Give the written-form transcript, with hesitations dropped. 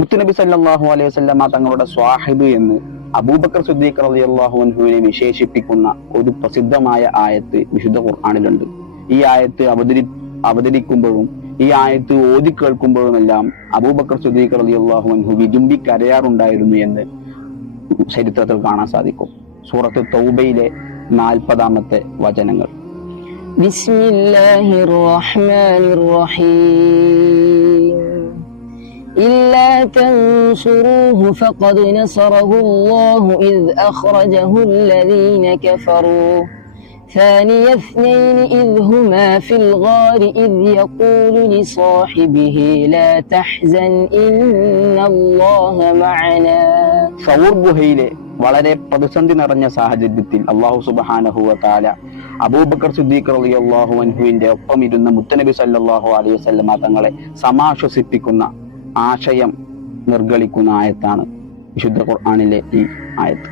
മുത്തുനബി സല്ലല്ലാഹു അലൈഹി വസല്ലമ തങ്ങളുടെ സ്വാഹിബ് എന്ന് അബൂബക്കർ സിദ്ദീഖ് റളിയല്ലാഹു അൻഹുവിനെ വിശേഷിപ്പിക്കുന്ന ഒരു പ്രസിദ്ധമായ ആയത്ത് വിശുദ്ധ ഖുർആനിലുണ്ട്. ഈ ആയത്ത് അവതരിക്കുമ്പോഴും ഈ ആയത്ത് ഓതി കേൾക്കുമ്പോഴുമെല്ലാം അബൂബക്കർ സിദ്ദീഖ് റളിയല്ലാഹു അൻഹു വിതുമ്പി കരയാറുണ്ടായിരുന്നു എന്ന് ചരിത്രത്തിൽ കാണാൻ സാധിക്കും. സൂറത്ത് തൗബയിലെ 40-ാമത്തെ വചനങ്ങൾ. ബിസ്മില്ലാഹിർ റഹ്മാനിർ റഹീം إلا تنصروه فقد نصره الله إذ أخرجه الذين كفروا ثاني اثنين إذ هما في الغار إذ يقول لصاحبه لا تحزن إن الله معنا. സൗർ ഗുഹയിലെ വളരെ പ്രതിസന്ധി നിറഞ്ഞ സാഹചര്യത്തിൽ അല്ലാഹു സുബ്ഹാനഹു വ തആല അബൂബക്കർ സിദ്ദീഖ് റളിയല്ലാഹു അൻഹുവിന്റെ ഒപ്പം ഇരുന്ന മുത്തനബി സല്ലല്ലാഹു അലൈഹി വസല്ലമ തങ്ങളെ സമാശ്വസിപ്പിക്കുന്ന ആശയം നിർഗളിക്കുന്ന ആയത്താണ് വിശുദ്ധ ഖുർആനിലെ ഈ ആയത്ത്.